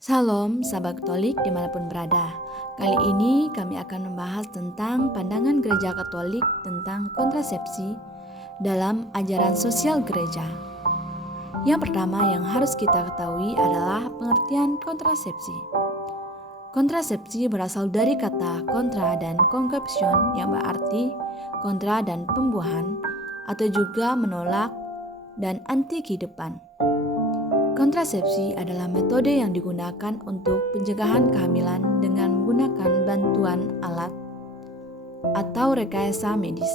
Salam sahabat Katolik dimanapun berada. Kali ini kami akan membahas tentang pandangan gereja Katolik tentang kontrasepsi dalam ajaran sosial gereja. Yang pertama yang harus kita ketahui adalah pengertian kontrasepsi. Kontrasepsi berasal dari kata kontra dan conception yang berarti kontra dan pembuahan atau juga menolak dan anti kehidupan. Kontrasepsi adalah metode yang digunakan untuk pencegahan kehamilan dengan menggunakan bantuan alat atau rekayasa medis.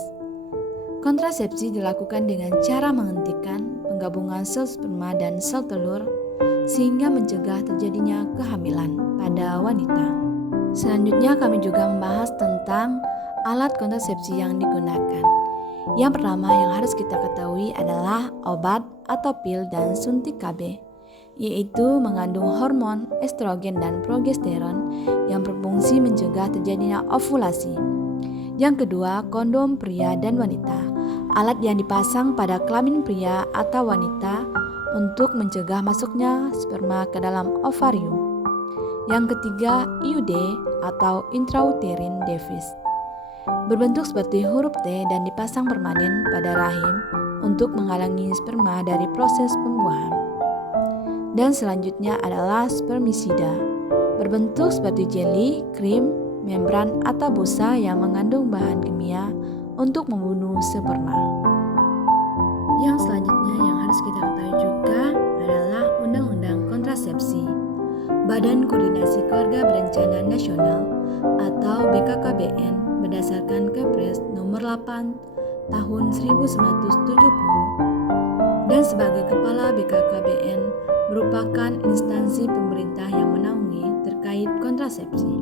Kontrasepsi dilakukan dengan cara menghentikan penggabungan sel sperma dan sel telur sehingga mencegah terjadinya kehamilan pada wanita. Selanjutnya kami juga membahas tentang alat kontrasepsi yang digunakan. Yang pertama yang harus kita ketahui adalah obat atau pil dan suntik KB, yaitu mengandung hormon estrogen dan progesteron yang berfungsi mencegah terjadinya ovulasi. Yang kedua, kondom pria dan wanita, alat yang dipasang pada kelamin pria atau wanita untuk mencegah masuknya sperma ke dalam ovarium. Yang ketiga, IUD atau intrauterine device, berbentuk seperti huruf T dan dipasang permanen pada rahim untuk menghalangi sperma dari proses pembuahan. Dan selanjutnya adalah spermisida, berbentuk seperti jeli, krim, membran, atau busa yang mengandung bahan kimia untuk membunuh sperma. Yang selanjutnya yang harus kita ketahui juga adalah Undang-Undang Kontrasepsi. Badan Koordinasi Keluarga Berencana Nasional atau BKKBN berdasarkan Kepres nomor 8 tahun 1970 dan sebagai kepala BKKBN merupakan instansi pemerintah yang menaungi terkait kontrasepsi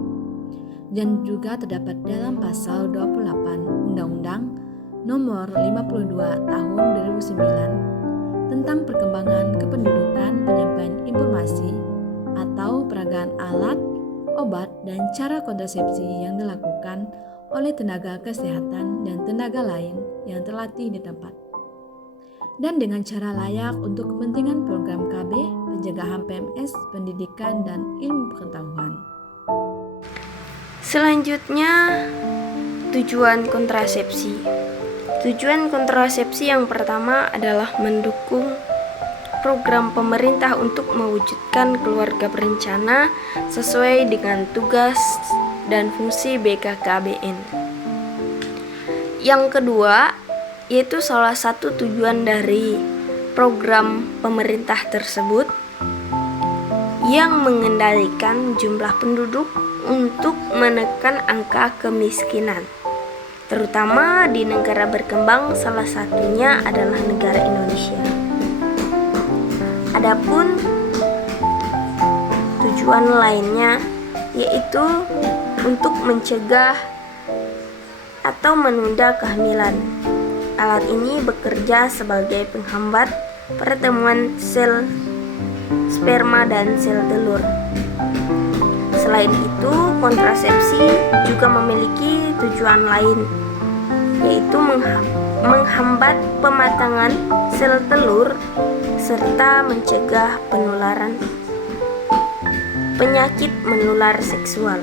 dan juga terdapat dalam pasal 28 Undang-Undang nomor 52 tahun 2009 tentang perkembangan kependudukan penyampaian informasi atau peragaan alat, obat, dan cara kontrasepsi yang dilakukan oleh tenaga kesehatan dan tenaga lain yang terlatih di tempat, dan dengan cara layak untuk kepentingan program KB, pencegahan PMS, pendidikan, dan ilmu pengetahuan. Selanjutnya, tujuan kontrasepsi. Tujuan kontrasepsi yang pertama adalah mendukung program pemerintah untuk mewujudkan keluarga berencana sesuai dengan tugas dan fungsi BKKBN. Yang kedua, yaitu salah satu tujuan dari program pemerintah tersebut yang mengendalikan jumlah penduduk untuk menekan angka kemiskinan, terutama di negara berkembang, salah satunya adalah negara Indonesia. Adapun tujuan lainnya yaitu untuk mencegah atau menunda kehamilan. Alat ini bekerja sebagai penghambat pertemuan sel sperma dan sel telur. Selain itu, kontrasepsi juga memiliki tujuan lain, yaitu menghambat pematangan sel telur serta mencegah penularan penyakit menular seksual.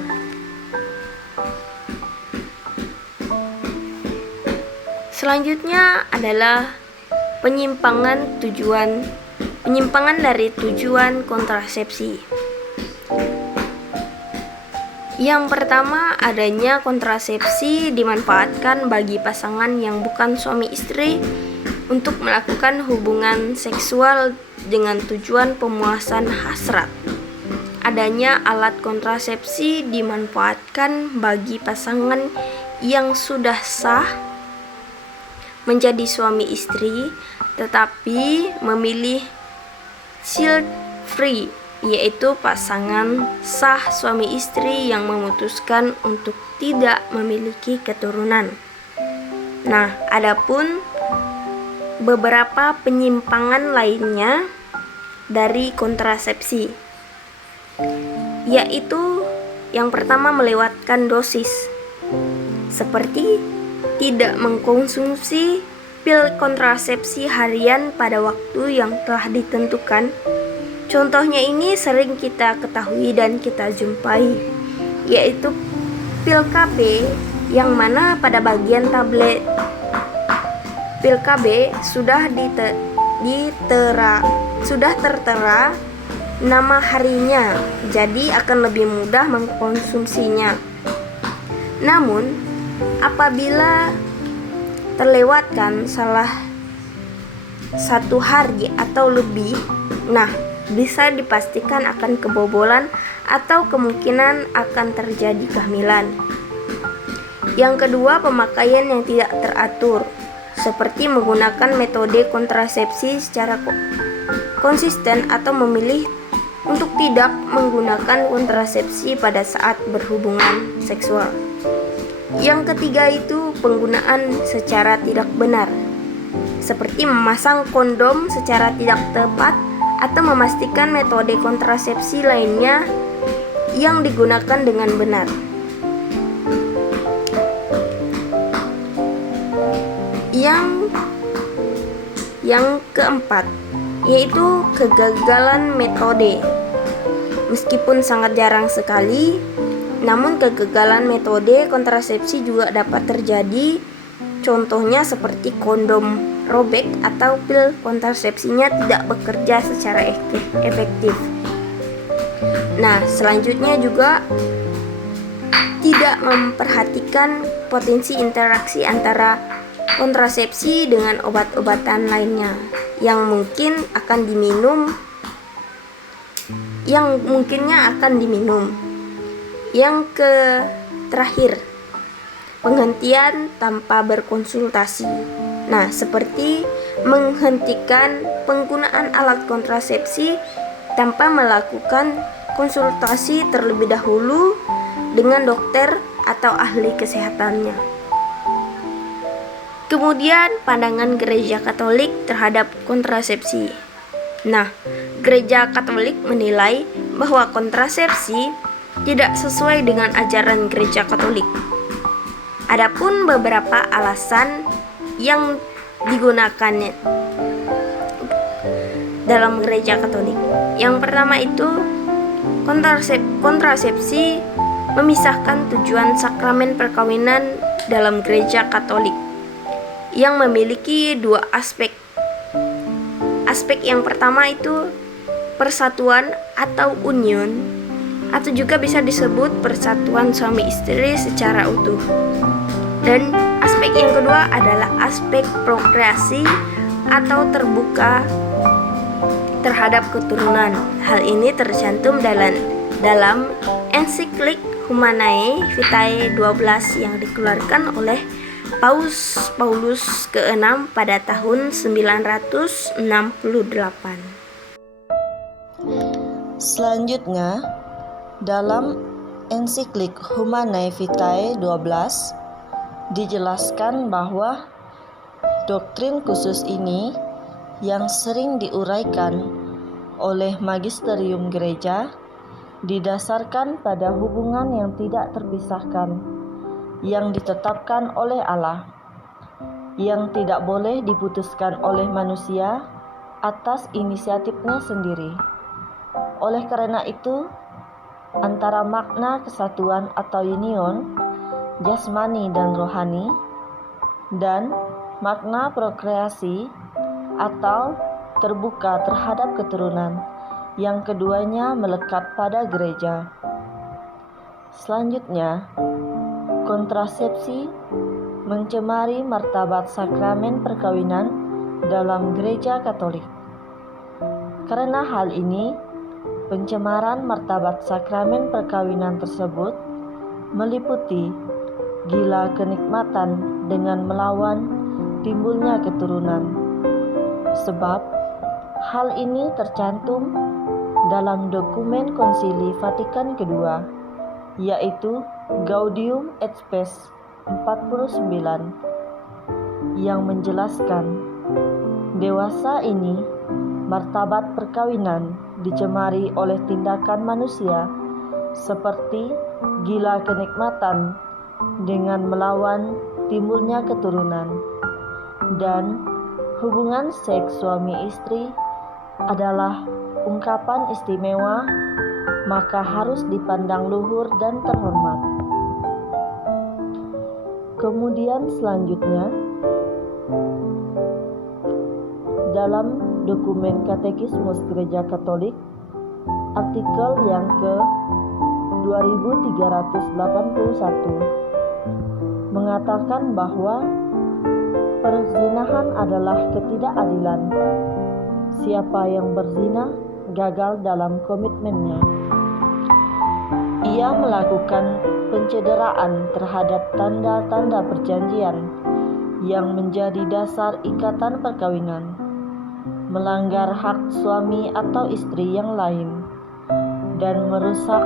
Selanjutnya adalah penyimpangan dari tujuan kontrasepsi. Yang pertama, adanya kontrasepsi dimanfaatkan bagi pasangan yang bukan suami istri untuk melakukan hubungan seksual dengan tujuan pemuasan hasrat. Adanya alat kontrasepsi dimanfaatkan bagi pasangan yang sudah sah menjadi suami istri tetapi memilih child free, yaitu pasangan sah suami istri yang memutuskan untuk tidak memiliki keturunan. Nah, adapun beberapa penyimpangan lainnya dari kontrasepsi, yaitu yang pertama melewatkan dosis, seperti tidak mengkonsumsi pil kontrasepsi harian pada waktu yang telah ditentukan, Contohnya ini sering kita ketahui dan kita jumpai, yaitu pil KB, yang mana pada bagian tablet pil KB sudah tertera nama harinya, jadi akan lebih mudah mengkonsumsinya. Namun, apabila terlewatkan salah satu hari atau lebih, bisa dipastikan akan kebobolan atau kemungkinan akan terjadi kehamilan. Yang kedua, pemakaian yang tidak teratur, seperti menggunakan metode kontrasepsi secara konsisten atau memilih untuk tidak menggunakan kontrasepsi pada saat berhubungan seksual. Yang ketiga itu penggunaan secara tidak benar, seperti memasang kondom secara tidak tepat atau memastikan metode kontrasepsi lainnya yang digunakan dengan benar. Yang keempat, yaitu kegagalan metode. Meskipun sangat jarang sekali, namun kegagalan metode kontrasepsi juga dapat terjadi. Contohnya seperti kondom robek atau pil kontrasepsinya tidak bekerja secara efektif. Selanjutnya juga tidak memperhatikan potensi interaksi antara kontrasepsi dengan obat-obatan lainnya yang mungkinnya akan diminum. Yang terakhir, penghentian tanpa berkonsultasi. Seperti menghentikan penggunaan alat kontrasepsi tanpa melakukan konsultasi terlebih dahulu dengan dokter atau ahli kesehatannya. Kemudian, pandangan Gereja Katolik terhadap kontrasepsi. Gereja Katolik menilai bahwa kontrasepsi tidak sesuai dengan ajaran Gereja Katolik. Adapun beberapa alasan yang digunakan dalam Gereja Katolik. Yang pertama itu kontrasepsi memisahkan tujuan sakramen perkawinan dalam Gereja Katolik yang memiliki dua aspek. Aspek yang pertama itu persatuan atau union, atau juga bisa disebut persatuan suami istri secara utuh. Dan aspek yang kedua adalah aspek prokreasi atau terbuka terhadap keturunan. Hal ini tercantum dalam ensiklik Humanae Vitae 12 yang dikeluarkan oleh Paulus ke-6 pada tahun 968. Selanjutnya, dalam ensiklik Humanae Vitae 12 dijelaskan bahwa doktrin khusus ini yang sering diuraikan oleh magisterium gereja didasarkan pada hubungan yang tidak terpisahkan yang ditetapkan oleh Allah, yang tidak boleh diputuskan oleh manusia atas inisiatifnya sendiri. Oleh karena itu, antara makna kesatuan atau union jasmani dan rohani dan makna prokreasi atau terbuka terhadap keturunan, yang keduanya melekat pada gereja. Selanjutnya, kontrasepsi mencemari martabat sakramen perkawinan dalam Gereja Katolik. Karena hal ini, pencemaran martabat sakramen perkawinan tersebut meliputi gila kenikmatan dengan melawan timbulnya keturunan. Sebab hal ini tercantum dalam dokumen Konsili Vatikan II, yaitu Gaudium et Spes 49, yang menjelaskan dewasa ini martabat perkawinan dicemari oleh tindakan manusia seperti gila kenikmatan dengan melawan timbulnya keturunan, dan hubungan seks suami istri adalah ungkapan istimewa, maka harus dipandang luhur dan terhormat. Kemudian selanjutnya, dalam dokumen Katekismus Gereja Katolik, artikel yang ke 2381 mengatakan bahwa perzinahan adalah ketidakadilan. Siapa yang berzina gagal dalam komitmennya. Ia melakukan pencederaan terhadap tanda-tanda perjanjian yang menjadi dasar ikatan perkawinan, melanggar hak suami atau istri yang lain, dan merusak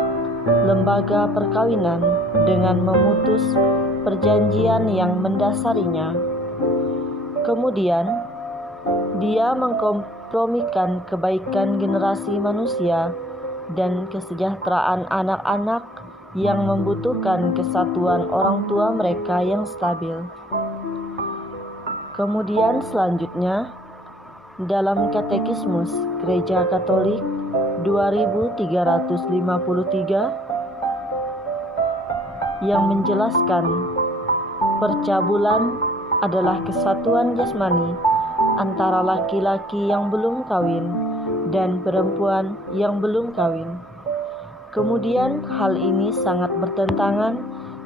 lembaga perkawinan dengan memutus perjanjian yang mendasarinya. Kemudian, dia mengkompromikan kebaikan generasi manusia dan kesejahteraan anak-anak yang membutuhkan kesatuan orang tua mereka yang stabil. Kemudian selanjutnya, dalam Katekismus Gereja Katolik 2353 yang menjelaskan percabulan adalah kesatuan jasmani antara laki-laki yang belum kawin dan perempuan yang belum kawin. Kemudian hal ini sangat bertentangan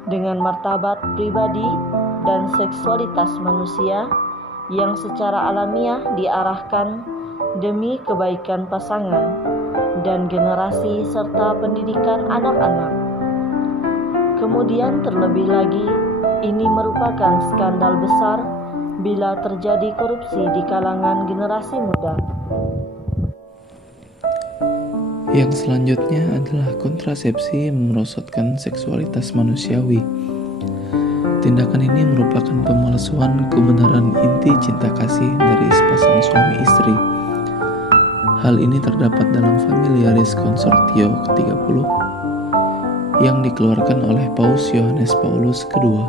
dengan martabat pribadi dan seksualitas manusia yang secara alamiah diarahkan demi kebaikan pasangan dan generasi serta pendidikan anak-anak. Kemudian terlebih lagi, ini merupakan skandal besar bila terjadi korupsi di kalangan generasi muda. Yang selanjutnya adalah kontrasepsi yang merosotkan seksualitas manusiawi. Tindakan ini merupakan pemalsuan kebenaran inti cinta kasih dari sepasang suami istri. Hal ini terdapat dalam Familiaris Consortio ke-30 yang dikeluarkan oleh Paus Yohanes Paulus II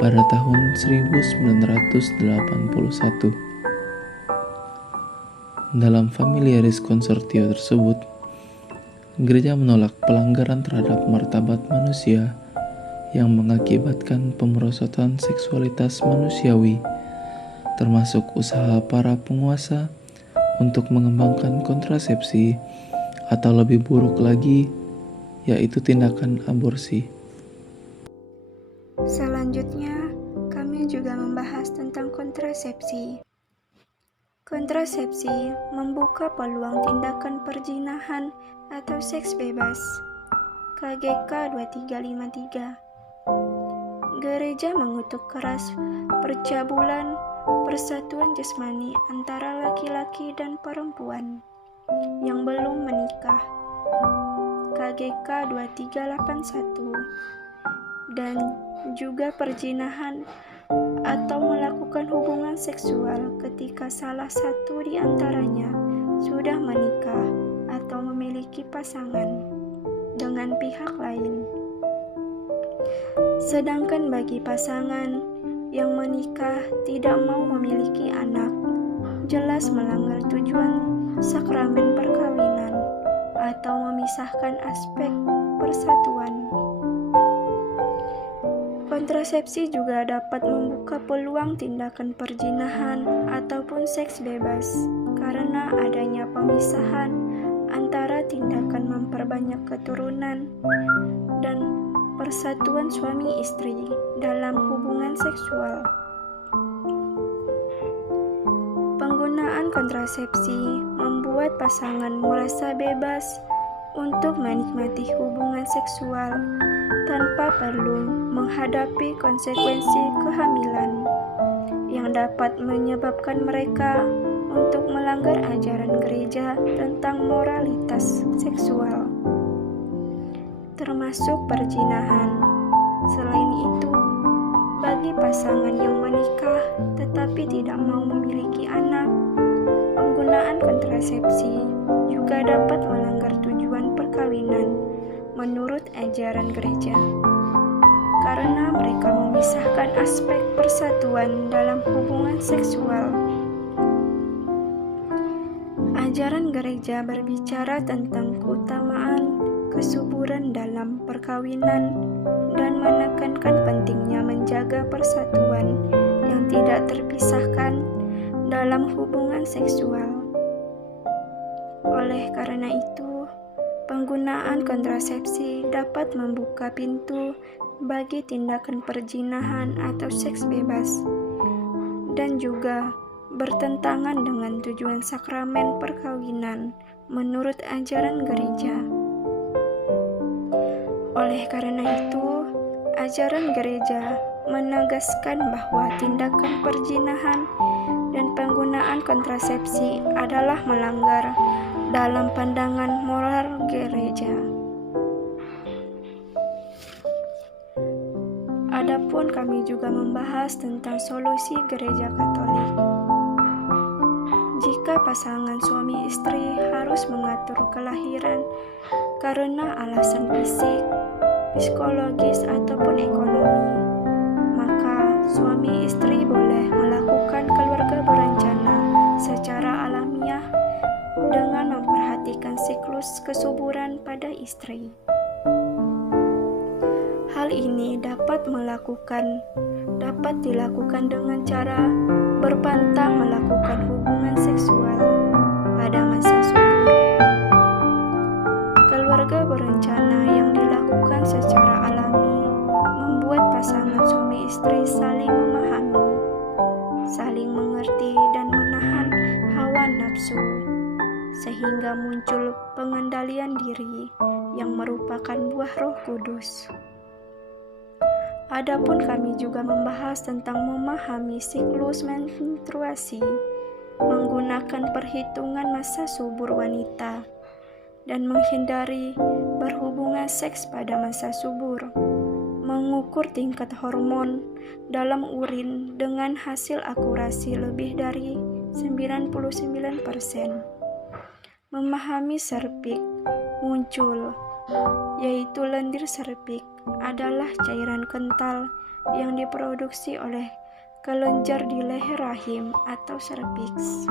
pada tahun 1981. Dalam Familiaris Consortio tersebut, gereja menolak pelanggaran terhadap martabat manusia yang mengakibatkan pemerosotan seksualitas manusiawi, termasuk usaha para penguasa untuk mengembangkan kontrasepsi atau lebih buruk lagi, yaitu tindakan aborsi. Selanjutnya, kami juga membahas tentang kontrasepsi. Kontrasepsi membuka peluang tindakan perzinahan atau seks bebas. KGK 2353. Gereja mengutuk keras percabulan persatuan jasmani antara laki-laki dan perempuan yang belum menikah. KGK 2381. Dan juga perzinahan atau melakukan hubungan seksual ketika salah satu di antaranya sudah menikah atau memiliki pasangan dengan pihak lain. Sedangkan bagi pasangan yang menikah tidak mau memiliki anak, jelas melanggar tujuan sakramen perkawinan atau memisahkan aspek persatuan. Kontrasepsi juga dapat membuka peluang tindakan perzinahan ataupun seks bebas karena adanya pemisahan antara tindakan memperbanyak keturunan dan persatuan suami istri dalam hubungan seksual. Penggunaan kontrasepsi membuat pasangan merasa bebas untuk menikmati hubungan seksual tanpa perlu menghadapi konsekuensi kehamilan yang dapat menyebabkan mereka untuk melanggar ajaran gereja tentang moralitas seksual, termasuk perzinahan. Selain itu, bagi pasangan yang menikah tetapi tidak mau memiliki anak, penggunaan kontrasepsi juga dapat melanggar tujuan perkawinan menurut ajaran gereja, karena mereka memisahkan aspek persatuan dalam hubungan seksual. Ajaran gereja berbicara tentang keutamaan kesuburan dalam perkawinan dan menekankan pentingnya menjaga persatuan yang tidak terpisahkan dalam hubungan seksual. Oleh karena itu, penggunaan kontrasepsi dapat membuka pintu bagi tindakan perzinahan atau seks bebas dan juga bertentangan dengan tujuan sakramen perkawinan menurut ajaran gereja. Oleh karena itu, ajaran gereja menegaskan bahwa tindakan perzinahan dan penggunaan kontrasepsi adalah melanggar dalam pandangan moral gereja. Adapun kami juga membahas tentang solusi gereja Katolik. Jika pasangan suami istri harus mengatur kelahiran karena alasan fisik, psikologis, ataupun ekonomi, maka suami istri boleh melakukan keluarga berencana secara alamiah dengan memperhatikan siklus kesuburan pada istri. Hal ini dapat dilakukan dengan cara berpantang melakukan hubungan seksual pada masa subur. Keluarga berencana yang dilakukan secara alami membuat pasangan suami istri saling memahami, saling mengerti, dan menahan hawa nafsu, sehingga muncul pengendalian diri yang merupakan buah Roh Kudus. Adapun kami juga membahas tentang memahami siklus menstruasi, menggunakan perhitungan masa subur wanita, dan menghindari berhubungan seks pada masa subur, mengukur tingkat hormon dalam urin dengan hasil akurasi lebih dari 99%, memahami serviks muncul, yaitu lendir serviks adalah cairan kental yang diproduksi oleh kelenjar di leher rahim atau serviks.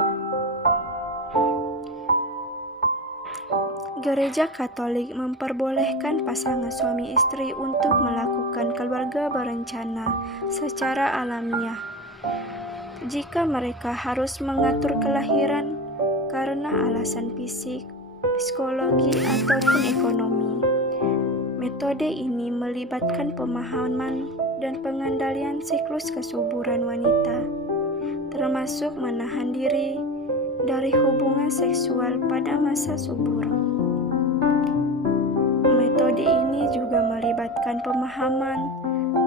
Gereja Katolik memperbolehkan pasangan suami istri untuk melakukan keluarga berencana secara alamiah jika mereka harus mengatur kelahiran karena alasan fisik, psikologi, ataupun ekonomi. Metode ini melibatkan pemahaman dan pengendalian siklus kesuburan wanita, termasuk menahan diri dari hubungan seksual pada masa subur. Metode ini juga melibatkan pemahaman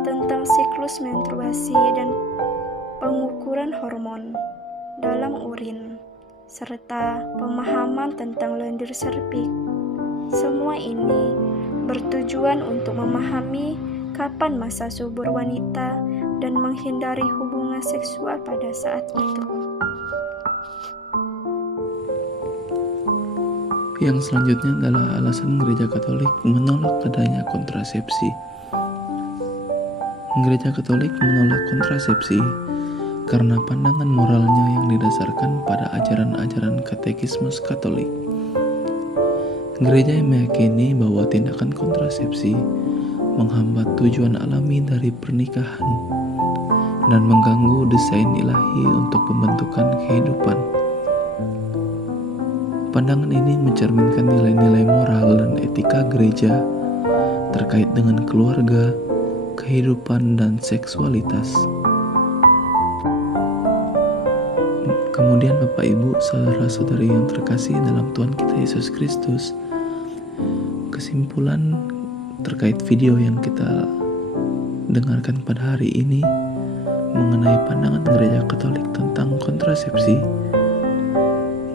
tentang siklus menstruasi dan pengukuran hormon dalam urin, serta pemahaman tentang lendir serviks. Semua ini bertujuan untuk memahami kapan masa subur wanita dan menghindari hubungan seksual pada saat itu. Yang selanjutnya adalah alasan Gereja Katolik menolak adanya kontrasepsi. Gereja Katolik menolak kontrasepsi karena pandangan moralnya yang didasarkan pada ajaran-ajaran katekismus Katolik. Gereja meyakini bahwa tindakan kontrasepsi menghambat tujuan alami dari pernikahan dan mengganggu desain ilahi untuk pembentukan kehidupan. Pandangan ini mencerminkan nilai-nilai moral dan etika gereja terkait dengan keluarga, kehidupan, dan seksualitas. Kemudian Bapak Ibu, saudara-saudari yang terkasih dalam Tuhan kita Yesus Kristus, kesimpulan terkait video yang kita dengarkan pada hari ini mengenai pandangan Gereja Katolik tentang kontrasepsi.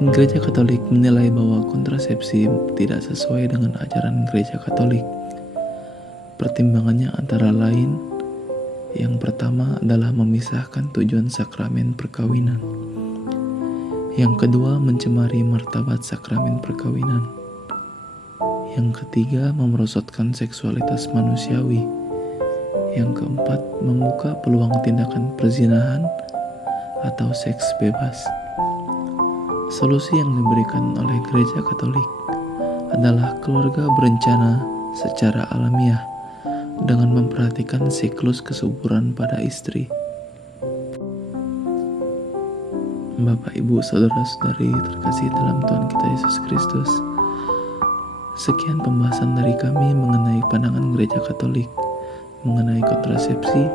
Gereja Katolik menilai bahwa kontrasepsi tidak sesuai dengan ajaran Gereja Katolik. Pertimbangannya antara lain, yang pertama adalah memisahkan tujuan sakramen perkawinan. Yang kedua, mencemari martabat sakramen perkawinan. Yang ketiga, memerosotkan seksualitas manusiawi. Yang keempat, membuka peluang tindakan perzinahan atau seks bebas. Solusi yang diberikan oleh Gereja Katolik adalah keluarga berencana secara alamiah dengan memperhatikan siklus kesuburan pada istri. Bapak, Ibu, Saudara-saudari terkasih dalam Tuhan kita Yesus Kristus, sekian pembahasan dari kami mengenai pandangan Gereja Katolik mengenai kontrasepsi.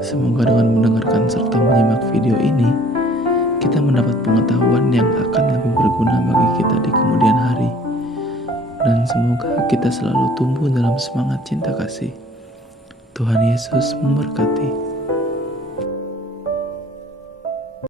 Semoga dengan mendengarkan serta menyimak video ini, kita mendapat pengetahuan yang akan lebih berguna bagi kita di kemudian hari. Dan semoga kita selalu tumbuh dalam semangat cinta kasih. Tuhan Yesus memberkati.